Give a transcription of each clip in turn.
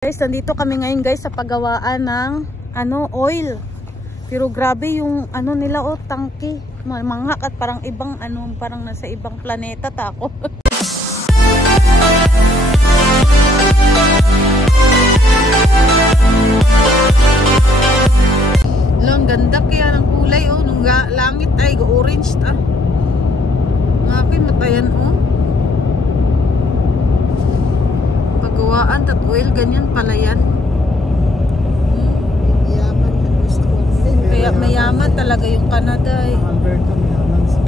Guys, nandito kami ngayon guys sa paggawaan ng oil. Pero grabe yung nila tangke. Manghak at parang ibang parang nasa ibang planeta tako. Ang ganda kaya ng kulay nung langit ay orange ta. Ngakin matayan Pagawaan at oil, ganyan pala yan. Kaya mayaman talaga yung Canada eh. Alberta mayaman sa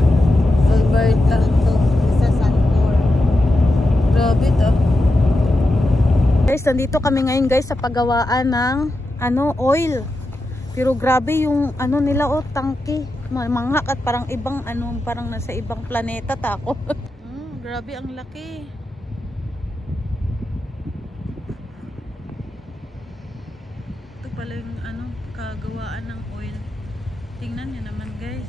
Alberta. Sa Sancor. Grabe to. Guys, nandito kami ngayon guys sa paggawaan ng oil. Pero grabe yung nila tangke. Manghak at parang ibang parang nasa ibang planeta tako. Grabe ang laki. Pala yung kagawaan ng oil. Tingnan nyo naman guys.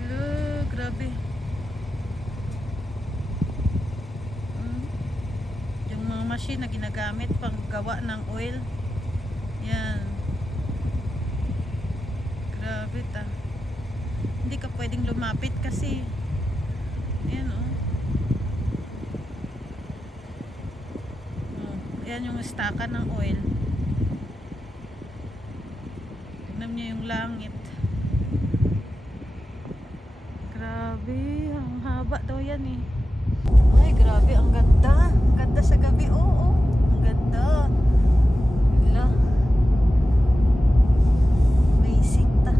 Hello, grabe. Yung mga machine na ginagamit pang gawa ng oil. Yan. Grabe ta. Hindi ka pwedeng lumapit kasi yan Yan yung staka ng oil. Tignan niyo yung langit. Grabe, ang haba daw yan eh. Ay, grabe, ang ganda. Ang ganda sa gabi. Ang ganda. Hala. Amazing ta.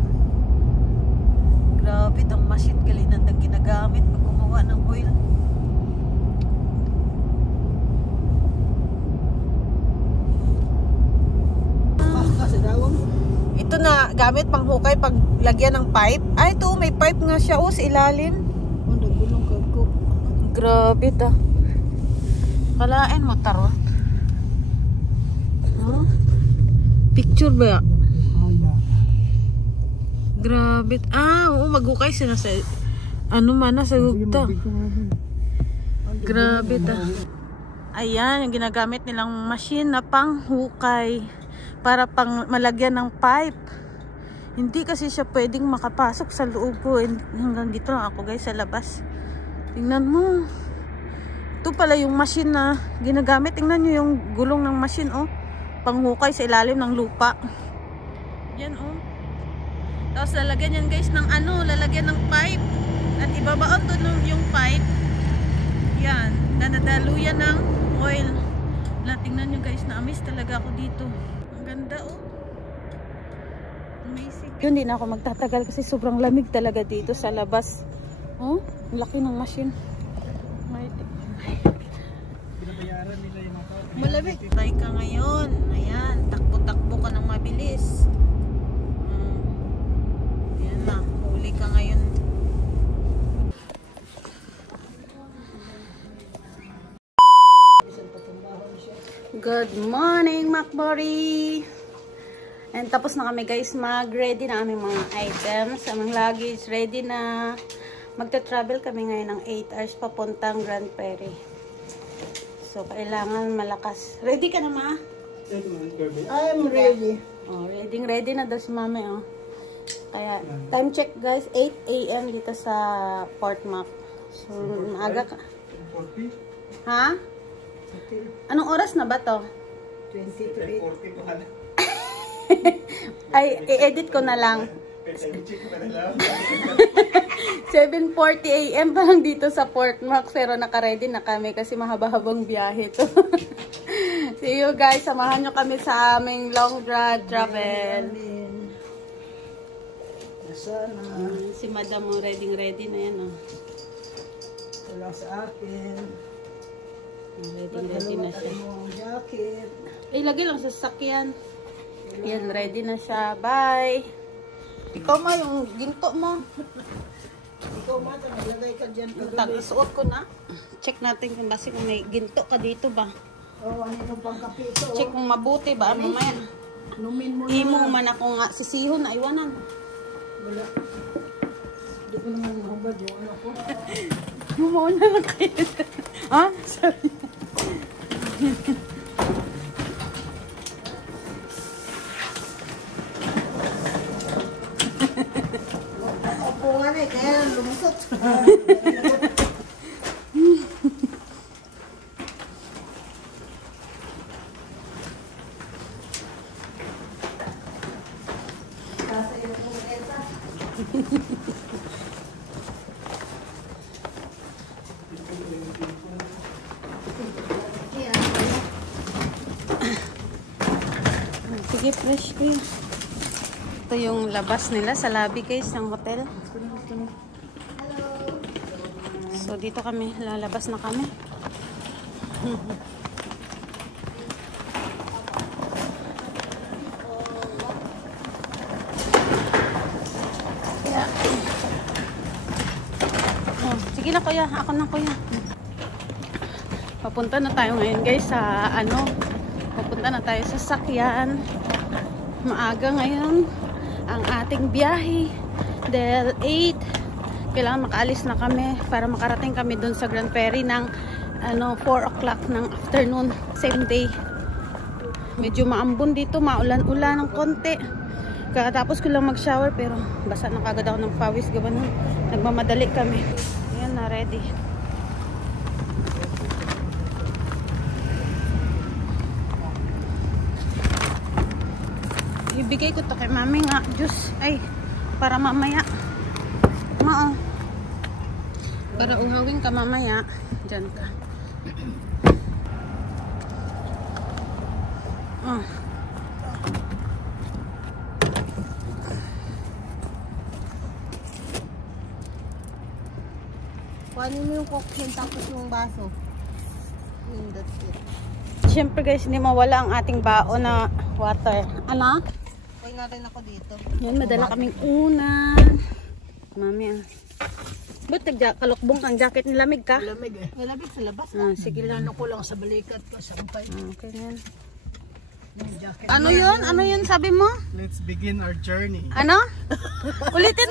Grabe, itong machine galinan na ginagamit pag gumawa ng oil. Ito na gamit pang hukay pag lagyan ng pipe. Ay, ito may pipe nga siya sa ilalim. nagulong ko. Grabe ta. Kalain mo tarot. Picture ba? Grabe. Maghukay sila sa sa gugta. Grabe ta. Ayan, yung ginagamit nilang machine na panghukay para pang malagyan ng pipe. Hindi kasi siya pwedeng makapasok sa loob ko. Hanggang dito lang ako guys sa labas. Tingnan mo. Ito pala yung machine na ginagamit. Tingnan nyo yung gulong ng machine panghukay sa ilalim ng lupa. Yan Tapos lalagyan yan guys ng lalagyan ng pipe. At ibabaon to yung pipe. Yan. Nanadaluyan ng oil. Tingnan nyo guys, na-amaze talaga ako dito. Ang ganda Amazing. Yun, hindi na ako magtatagal kasi sobrang lamig talaga dito sa labas. Ang laki ng machine. Binabayaran nila yung mga tao. Malamig. Try ka ngayon. Ayan, takbo-takbo ka ng mabilis. Ayan na, huli ka ngayon. Good morning, Macbori! And tapos na kami guys, mag-ready na aming mga items, aming luggage, ready na. Magta-travel kami ngayon ng 8 hours papuntang Grand Prairie. So, kailangan malakas. Ready ka na, Ma? I'm ready. Ready na daw si Mami, Kaya, time check guys, 8 AM dito sa Port Mac. So, maaga ka. 40? Ha? Anong oras na ba to? 20 to 8. Ay, i-edit ko na lang. 7:40 AM pa lang dito sa Port Mac, pero naka-ready na kami kasi mahaba-habang biyahe to. See you guys, samahan nyo kami sa aming long drive travel. Si Madam ready na yan Wala sa akin. Ready na siya. Jacket. Lagay lang sa sasakyan. Yan, ready na siya. Bye! Ikaw ma, yung ginto mo. Ikaw mata, naglagay ka dyan. Isuot ko na. Check natin kung basi kung may ginto ka dito ba. Ano yung pangkapi ito? Check kung mabuti ba. Mamaya. Lumin mo na. Imo man ako nga sisihon na iwanan. Wala. Hindi ko naman mahubad yung ano ko. Mauna na kayo. Ha? Sorry. Opo nga na eh, kaya lumusot. Sige, fresh ko yun. Ito yung labas nila sa lobby guys ng hotel. So dito kami, lalabas na kami. Oh, sige na kuya, ako na kuya. Papunta na tayo ngayon guys sa papunta na tayo sa sakyan. Maaga ngayon ang ating biyahe dahil 8 kailangan makaalis na kami para makarating kami dun sa Grand Ferry ng 4 o'clock ng afternoon, same day. Medyo maambon dito, maulan-ulan ng konti. Katapos ko lang mag-shower pero basa na kagad ako ng pawis gawa nun. Nagmamadali kami. Ayan na, ready. Ibigay ko to kay mami nga, juice. Ay, para mamaya. Para uhawin ka mamaya. Diyan ka. Kuhanin mo yung cocktail tapos yung baso. That's it. Siyempre guys, hindi mawala ang ating baon na water. Ano? Kuhay na rin ako dito. Yan, madala kaming unan. Mami, ba't kalukbong kang jacket? Nilamig ka? Malamig eh. Malamig sa labas. Sige lang. Ano ko lang sa balikat ko, sampay. Okay yan. Jacket. Ano yun? Ano yun sabi mo? Let's begin our journey. Ano? Ulitin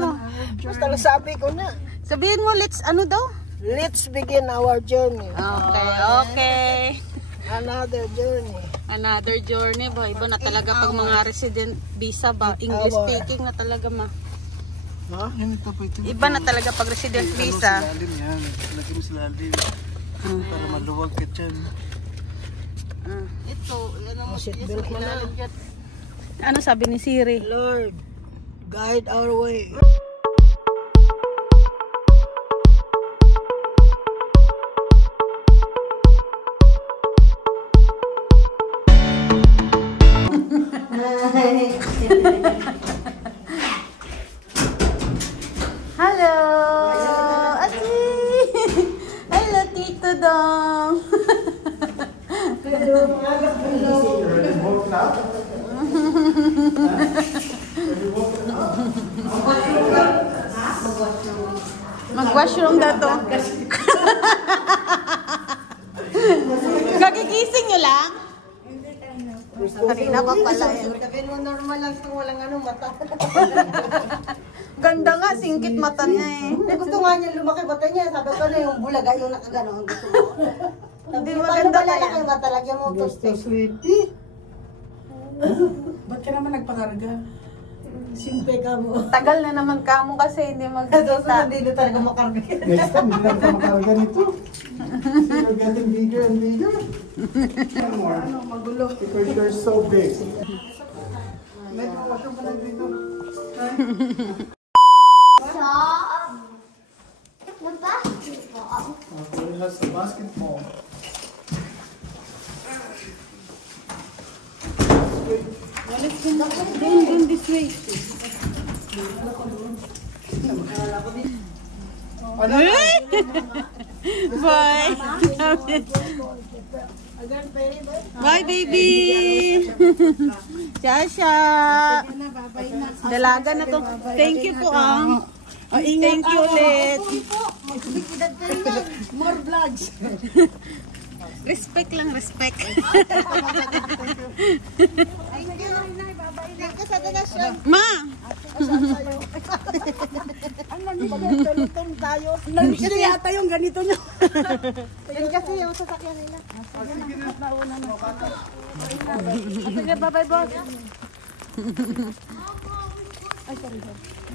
mo. Basta sabi ko na. Sabihin mo, ano daw? Let's begin our journey. Okay. Another journey. Another journey ba? Iba na talaga pag mga resident visa ba? English speaking na talaga ma. Ha? Yan ito po ito. Iba na talaga pag resident visa. Silalim yan. Lagyan mo silalim. Para maluwag ka dyan. Ito, yan ang seatbelt mo na. Ano sabi ni Siri? Lord, guide our way. Hello! Ati! Hello, Tito Dong! Mag-washroom na to. Kagigising nyo lang? Kanina pa pala yun. Sabihin mo normal lang kung walang mata. Ganda nga, singkit mata niya eh. Gusto nga niya lumaki mata niya. Sabi ko na yung bulaga yung nakagano ang gusto mo. Hindi Paano maganda ba kaya. lalaki yung mata? Lagyan mo toothpaste. Sleepy. Ba't ka naman nagpakarga? Simpe ka mo. Tagal na naman kamo kasi hindi Susunod magkita. hindi na talaga makarga. Next time, hindi lang ka makarga nito. You're getting bigger and bigger. More. Magulo. Because you're so big. Medyo washroom ka lang dito. Okay, that's the basketball. Doon this way. Bye. Bye, baby. Shasha. Dalaga na to. Thank you po Thank you ulit. More vlogs. Respect lang, respect. Thank you sa donasyon. Ma! tayo. Sino yata yung ganito nyo? Yan kasi yung sasakyan nila. Sige, bye-bye, boss.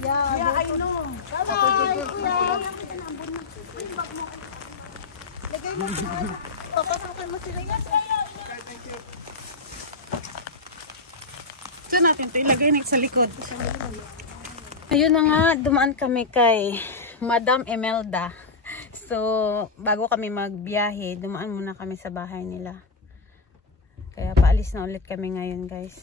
Yeah, I know. Bye-bye, kuya. Lagay mo sila. Papasokin mo sila. Saan natin ito ilagay next sa likod? Ayun na nga, dumaan kami kay Madam Imelda. So, bago kami magbiyahe, dumaan muna kami sa bahay nila. Kaya paalis na ulit kami ngayon, guys.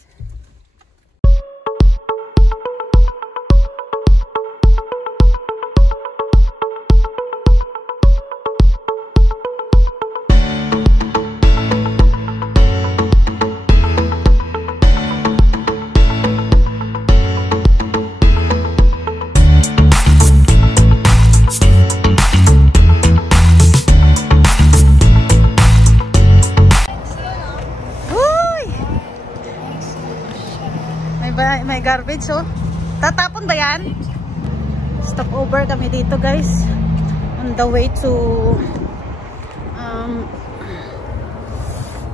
May garbage, oh. Tatapon ba yan? Stop over kami dito, guys. On the way to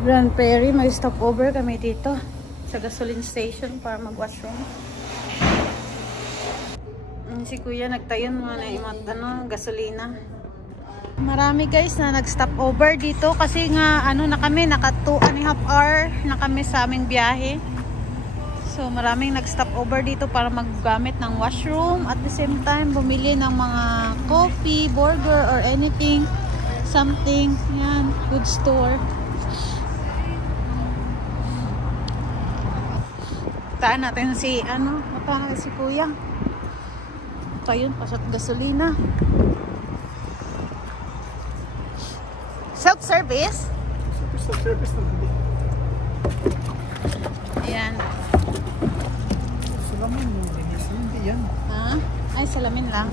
Grand Prairie. May stop over kami dito sa gasoline station para mag-washroom. Si kuya nagtayon mga na gasolina. Marami, guys, na nag-stop over dito kasi nga na kami, naka 2.5 hour na kami sa aming biyahe. So maraming nag-stop over dito para maggamit ng washroom, at the same time bumili ng mga coffee, burger or anything, something. Yan, food store. Taan natin si si kuya. Ito yun, pasok gasolina. Self-service? Self-service na hindi. Ayan. Salamin mo, hindi yan. Ha? Ay, salamin lang.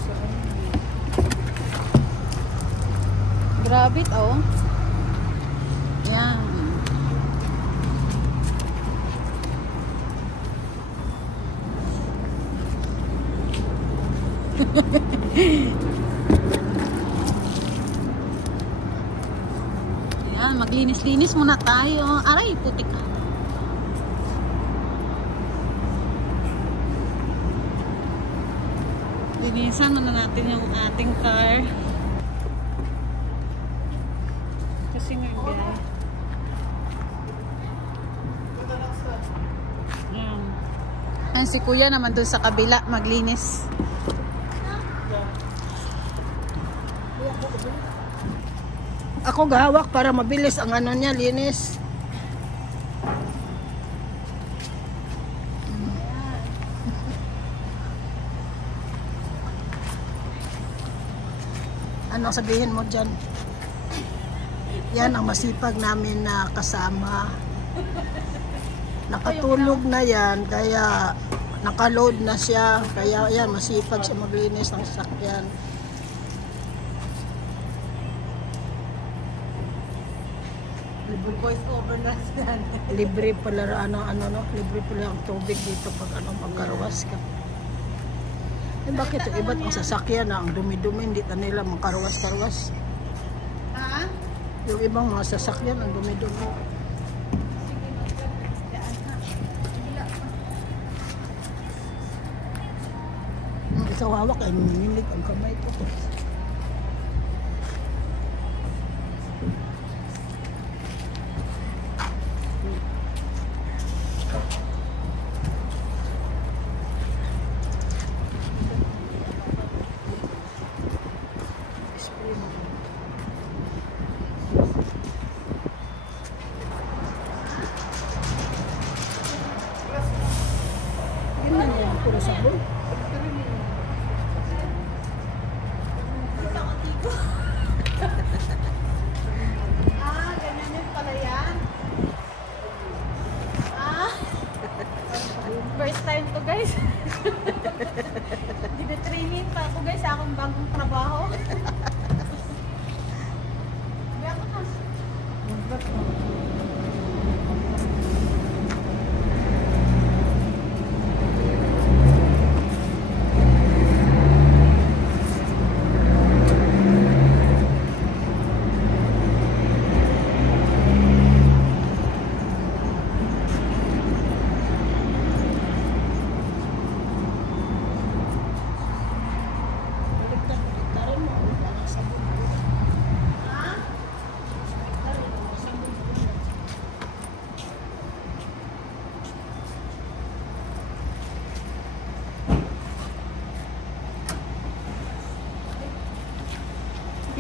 Grabe, oh. Ayan. Ayan, maglinis-linis muna tayo. Aray, putik ka. Linisan muna natin yung ating car. Kasi nga biyahe. Ayan. Ayan si kuya naman dun sa kabila maglinis. Ako gahawak para mabilis ang niya, linis. Ano sabihin mo dyan? Yan ang masipag namin na kasama. Nakatulog na yan, kaya nakaload na siya. Kaya yan, masipag siya maglinis ng sasakyan. Libre voice over na yan. Libre pala, libre pala ang tubig dito pag magkarwas ka. Eh bakit yung iba't ang sasakyan na ang dumi-dumi, hindi na nila magkarwas-karwas? Ha? Yung ibang mga sasakyan ang dumi-dumi. Ikaw hawak ay ninilig ang kamay ko.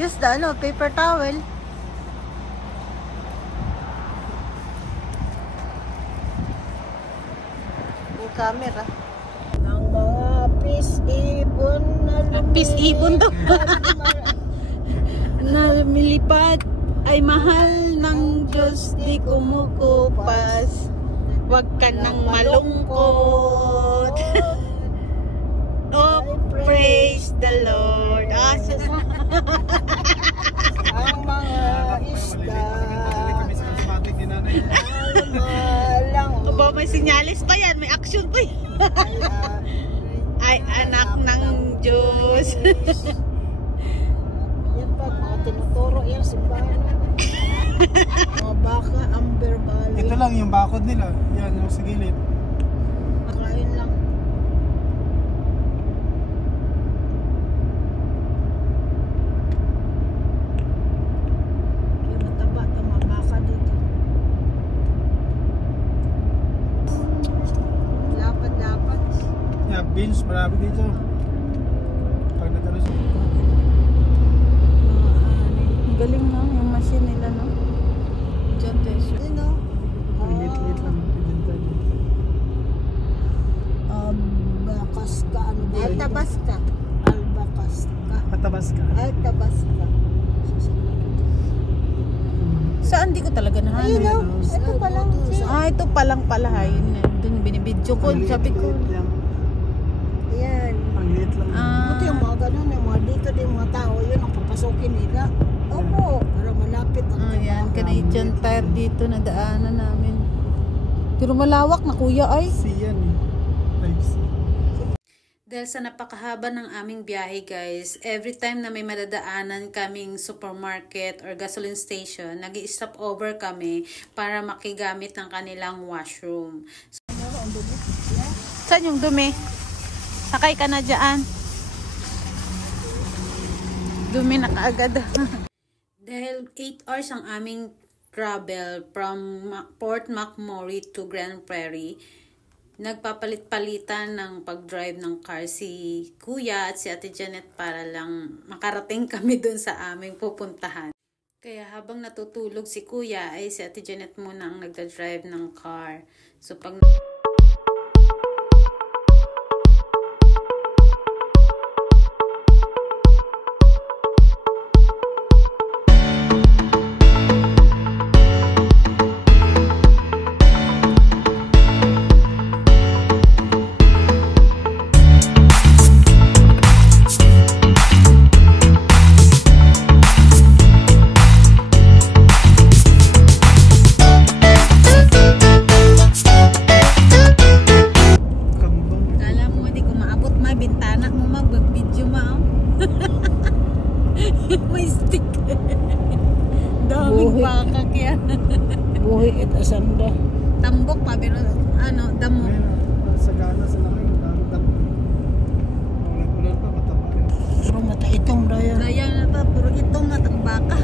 use the paper towel. Yung camera. Ang mga pis-ibon na Pis-ibon daw. Na lumilipad ay mahal ng Diyos, di kumukupas. Huwag ka nang malungkot. Oh, praise the Lord. ang mga isda Kami sa asmatic ni nanay. malang Aba, may sinyalis pa yan. May action pa yan. Ay, anak ng Diyos. yan pa, mga tinuturo yan simbahan. Mga baka, Amber Valley. Ito lang yung bakod nila. Yan, yung sa gilid. Kain lang. Yung mataba, tama baka dito. Dapat. Yeah, beans, marami dito. Pag nagano siya. Galing na yung machine nila, no? Diyan tayo. Yun o. Lit-lit lang. Albakaska, ano ba? Altabaska. Albakaska. Matabas ka. Altabaska. Saan? Di ko talaga Ayun nahanap. o. Ito pa lang. Ito palang pala. Yun, dun binibidyo ko. Sabi ko. Yan. Ang liit lang. Buti yung mga ganun, yung mga dito din mga tao, yun ang papasokin nila. Opo. Para malapit ang Ayan, Canadian Tire dito na daanan namin. Pero malawak na kuya ay. C yan eh. Type C. Dahil sa napakahaba ng aming biyahe guys, every time na may madadaanan kaming supermarket or gasoline station, nag-i-stop over kami para makigamit ng kanilang washroom. Saan yung dumi? Sakay ka na dyan. Dumi na kaagad. Dahil 8 hours ang aming travel from Port McMurray to Grand Prairie, nagpapalit-palitan ng pag-drive ng car si Kuya at si Ate Janet para lang makarating kami dun sa aming pupuntahan. Kaya habang natutulog si Kuya ay si Ate Janet muna ang nagda-drive ng car. So pag may stick. Daming bakak yan. Buhi at asanda. Tambok pa, pero damo. Sagana sa laki. Damo. Ulan-ulan pa, mataba rin. Pero mataitong daya. Daya na to, puro itong at ang baka.